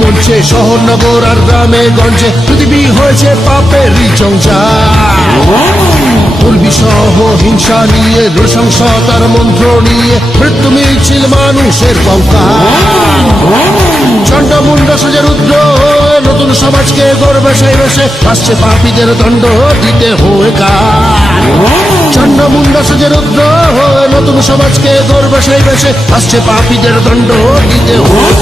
মরছে শহর নগর আর গ্রামে গঞ্জে, পৃথিবী হয়েছে পাপেরই জঞ্জাল। দুর্বিষহ হিংসা নিয়ে, নৃশংসতার মন্ত্র নিয়ে, মৃত্যু মিছিল মানুষের কঙ্কাল। চণ্ডমুণ্ড সেজে রুদ্র নতুন সমাজকে গর্বে সেই বেশে আসছে পাপীদের দণ্ড দিতে হয়ে কাল। চণ্ডমুণ্ড সেজে রুদ্র নতুন সমাজকে গর্বে সেই বেশে আসছে পাপীদের দণ্ড দিতে হয়ে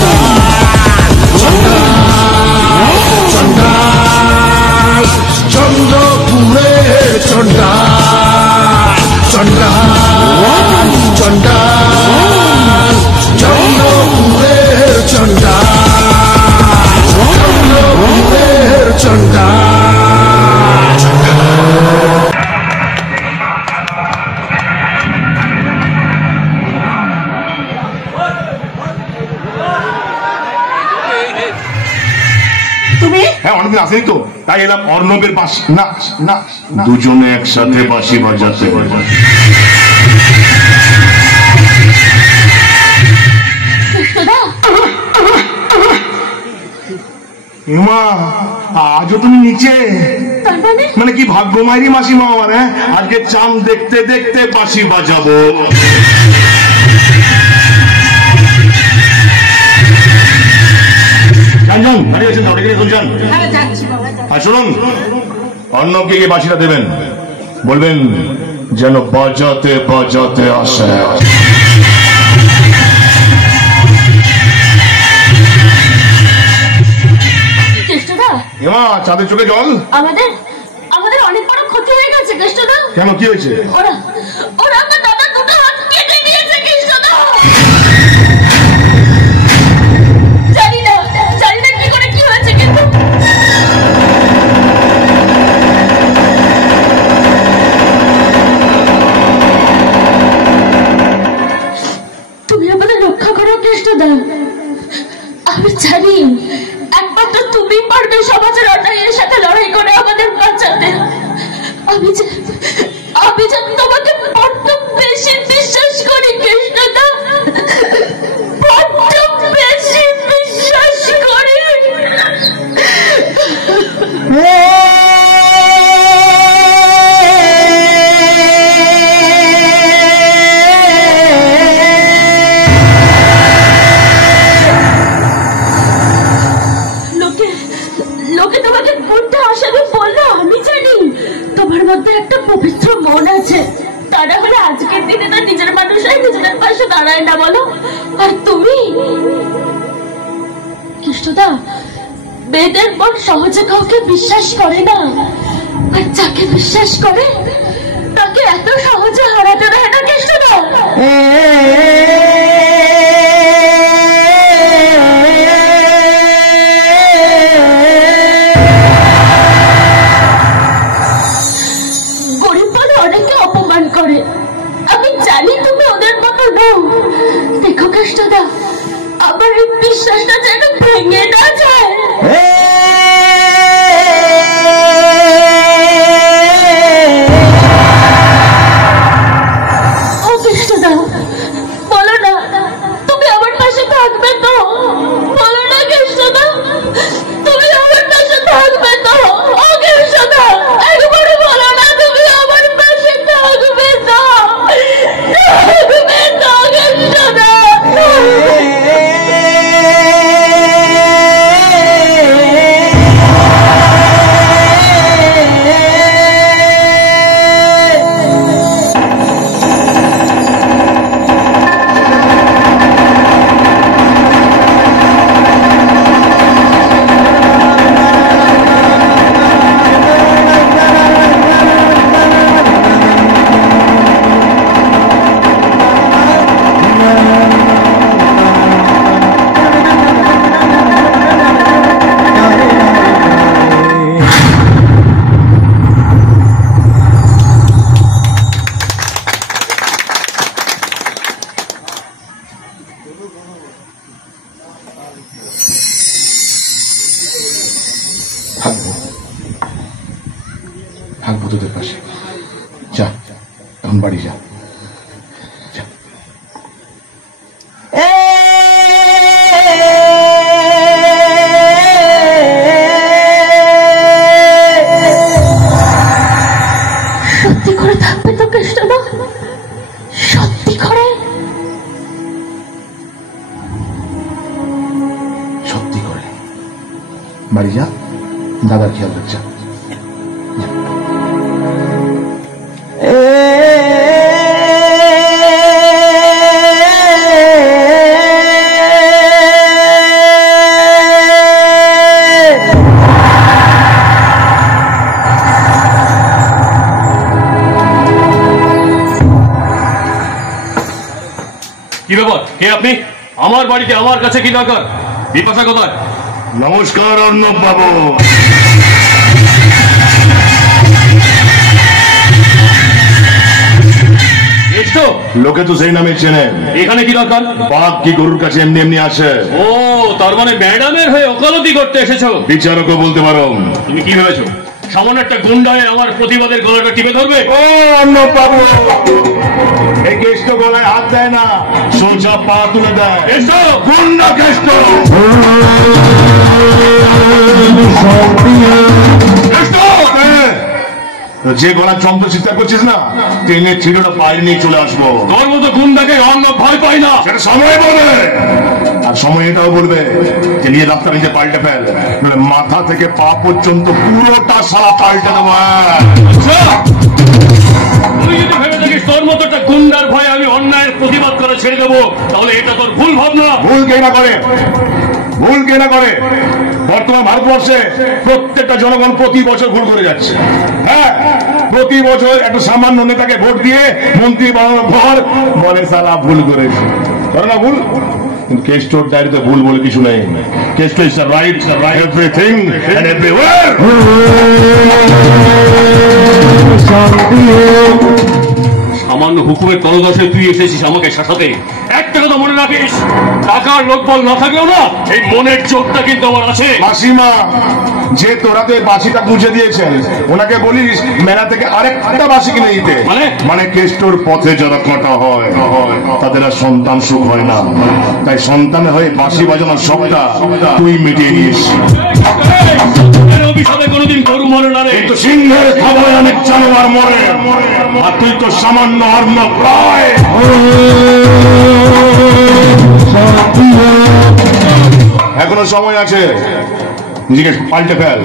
চণ্ডাল। চন্দ্রপুরের চণ্ডাল, চণ্ডাল, চণ্ডাল, চন্দ্রপুরের চণ্ডাল, চন্দ্রপুরের চণ্ডাল। তুমি? হ্যাঁ, অনেকদিন আসেনি তো, তাই এলাম অর্ণবের বাঁশি। না না, দুজনে একসাথে বাঁশি বাজাতে বাজাতে। মা, আজও তুমি নিচে? মানে কি ভাগ্য মাইরি মাসিমা আমার। হ্যাঁ, আজকে চাঁদ দেখতে দেখতে বাঁশি বাজাবো। আর শুনুন, অর্ণবকে গিয়ে বাঁশিটা দেবেন, বলবেন যেন বাজাতে বাজাতে আসে। চাঁদের চোখে জল। আমাদের অনেক বড় ক্ষতি হয়ে গেছে কৃষ্ণদা। কেন, কি হয়েছে? ওরা আমার দাদার দুটো হাত কেটে নিয়েছে কৃষ্ণদা। জানি না কি করে কি হয়েছে, কিন্তু তুমি আমাদের রক্ষা করো কৃষ্ণদা। আমি জানি একমাত্র তুমি পারবে সমাজের অন্যায়ের সাথে লড়াই করে আমাদের বাঁচাতে। আমি যে তোমাকে বড্ড বেশি বিশ্বাস করি কৃষ্ণদা, বড্ড বেশি বিশ্বাস করি। লোকে তোমাকে কোনটা আসামি বললো আমি জানি। তোমার মধ্যে একটা পবিত্র মন আছে, তা না হলে আজকের দিনে তো নিজের মানুষই নিজেদের পাশে দাঁড়ায় না, বলো। আর তুমি কৃষ্ণদা, মেয়েদের মন সহজে কাউকে বিশ্বাস করে না, আর যাকে বিশ্বাস করে তাকে এত সহজে হারাতে দেয় না কৃষ্ণদা। আমি জানি তুমি ওদের মতো নও। দেখো কৃষ্ণদা, আমার এই বিশ্বাসটা যেন ভেঙে না যায়। ও কৃষ্ণদা, বলো না তুমি আমার পাশে থাকবে তো? বলো না কৃষ্ণদা, তুমি আমার পাশে থাকবে তো? ও কৃষ্ণদা, একবারে বলো না তুমি আমার পাশে থাকবে তো? থাকবে তো কৃষ্ণদা? থাকবো তোদের পাশে। যা, এখন বাড়ি যা। খেয়াল রাখছে। কি ব্যাপার? কে আপনি? আমার বাড়িতে আমার কাছে কি দরকার? বিপাশা কোথায়? নমস্কার অর্ণব বাবু। লোকে তো সেই নামে চেনে। এখানে কি দরকার? বাঘ কি গরুর কাছে এমনি এমনি আসে? ও, তার মানে ম্যাডামের হয়ে ওকালতি করতে এসেছো? বিচারকও বলতে পারো। তুমি কি ভেবেছো সামান্য একটা গুন্ডায় আমার প্রতিবাদের গলাটা টিপে ধরবে? ও অর্ণব বাবু, এই কেষ্ট গলায় হাত দেয় না, সোজা পা তুলে দেয়। গুন্ডা কেষ্ট। যে গলা চন্দ্র চিন্তা করছিস না, ট্রেনের ছিটটা বাইরে নিয়ে চলে আসবো। তোর মতো গুন্ডাকে অর্ণব ভয় পাই না। সেটা সময় বলবে, আর সময় এটাও বলবে যে নিয়ে রাস্তা নিজে পাল্টে ফেল, মাথা থেকে পা পর্যন্ত পুরোটা সারা পাল্টে দেবো। তুই যদি ভেবে থাকিস তোর মতো একটা গুন্ডার ভয় আমি অন্যায়ের প্রতিবাদ করে ছেড়ে দেবো, তাহলে এটা তোর ভুল ভাবনা। ভুল কে না করে, ভুল কে না করে। বর্তমান ভারতবর্ষে প্রত্যেকটা জনগণ প্রতি বছর ভুল করে যাচ্ছে। হ্যাঁ, প্রতি বছর একটা সামান্য নেতাকে ভোট দিয়ে মন্ত্রী বানানোর পর বলে সালা ভুল করেছে। করে না ভুল? কিন্তু কেস্টোর ডায়েরিতে ভুল বলে কিছু নেই। Kesto is right everything and everywhere. সামান্য হুকুমের তলদাসে তুই এসেছিস আমাকে শাসাতে। একটা কথা মনে রাখিস, টাকার লোকবল না থাকলেও না, এই মনের চোখটা কিন্তু আমার আছে। মাসিমা যে তোরাতে বাসিটা বুঝে দিয়েছেন, ওনাকে বলিস মেলা থেকে আরেকটা বাসি কিনে দিতে। মানে কেষ্টর পথে যারা কাঁটা হয় তাদের আর সন্তান সুখ হয় না, তাই সন্তানের হয়ে বাঁশি বাজানোর শখটা তুই মিটিয়ে দিয়েছিস। অভিশাপে কোনোদিন গরু মরে না রে, কিন্তু সিংহের খাবারে অনেক জানোয়ার মরে, আর তুই তো সামান্য অর্ণব রায়। এখনো সময় আছে, নিজেকে পাল্টে ফেল,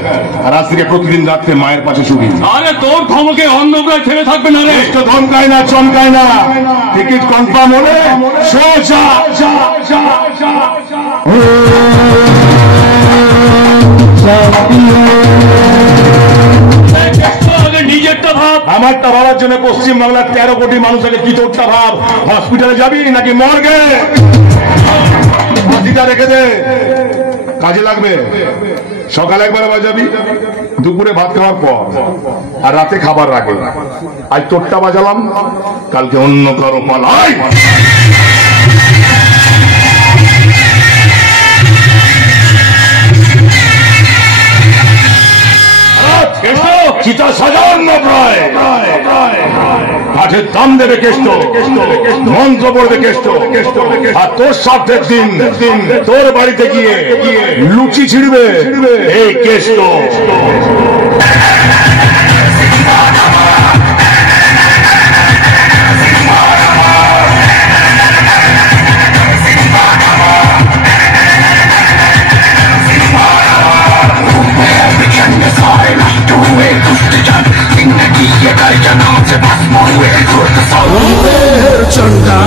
আর আজ থেকে প্রতিদিন রাত্রে মায়ের পাশে শুবি। আরে তোর ধমকে অন্নপ্রায় থেমে থাকবে না রে। তো ধমকায় না, চমকায় না, টিকিট কনফার্ম হলে সোজা। নিজেরটা ভাব। আমারটা ভাবার জন্য পশ্চিম বাংলার 13 কোটি মানুষকে কি তোরটা ভাব। হসপিটালে যাবি নাকি মর্গে? বাজিটা রেখে দে, কাজে লাগবে। সকালে একবার বাজাবি, দুপুরে ভাত খাওয়ার পর, আর রাতে খাবার আগে। আজ তোরটা বাজালাম, কালকে অন্য কারো পালাই। চিতা সাজান্ন প্রায় কাঠের দাম দেবে কেষ্ট, মন্ত্র পড়বে কেষ্ট, আর তোর সাথে দিন তোর বাড়িতে গিয়ে লুচি ছিড়বে এই কেষ্ট। চন্ডা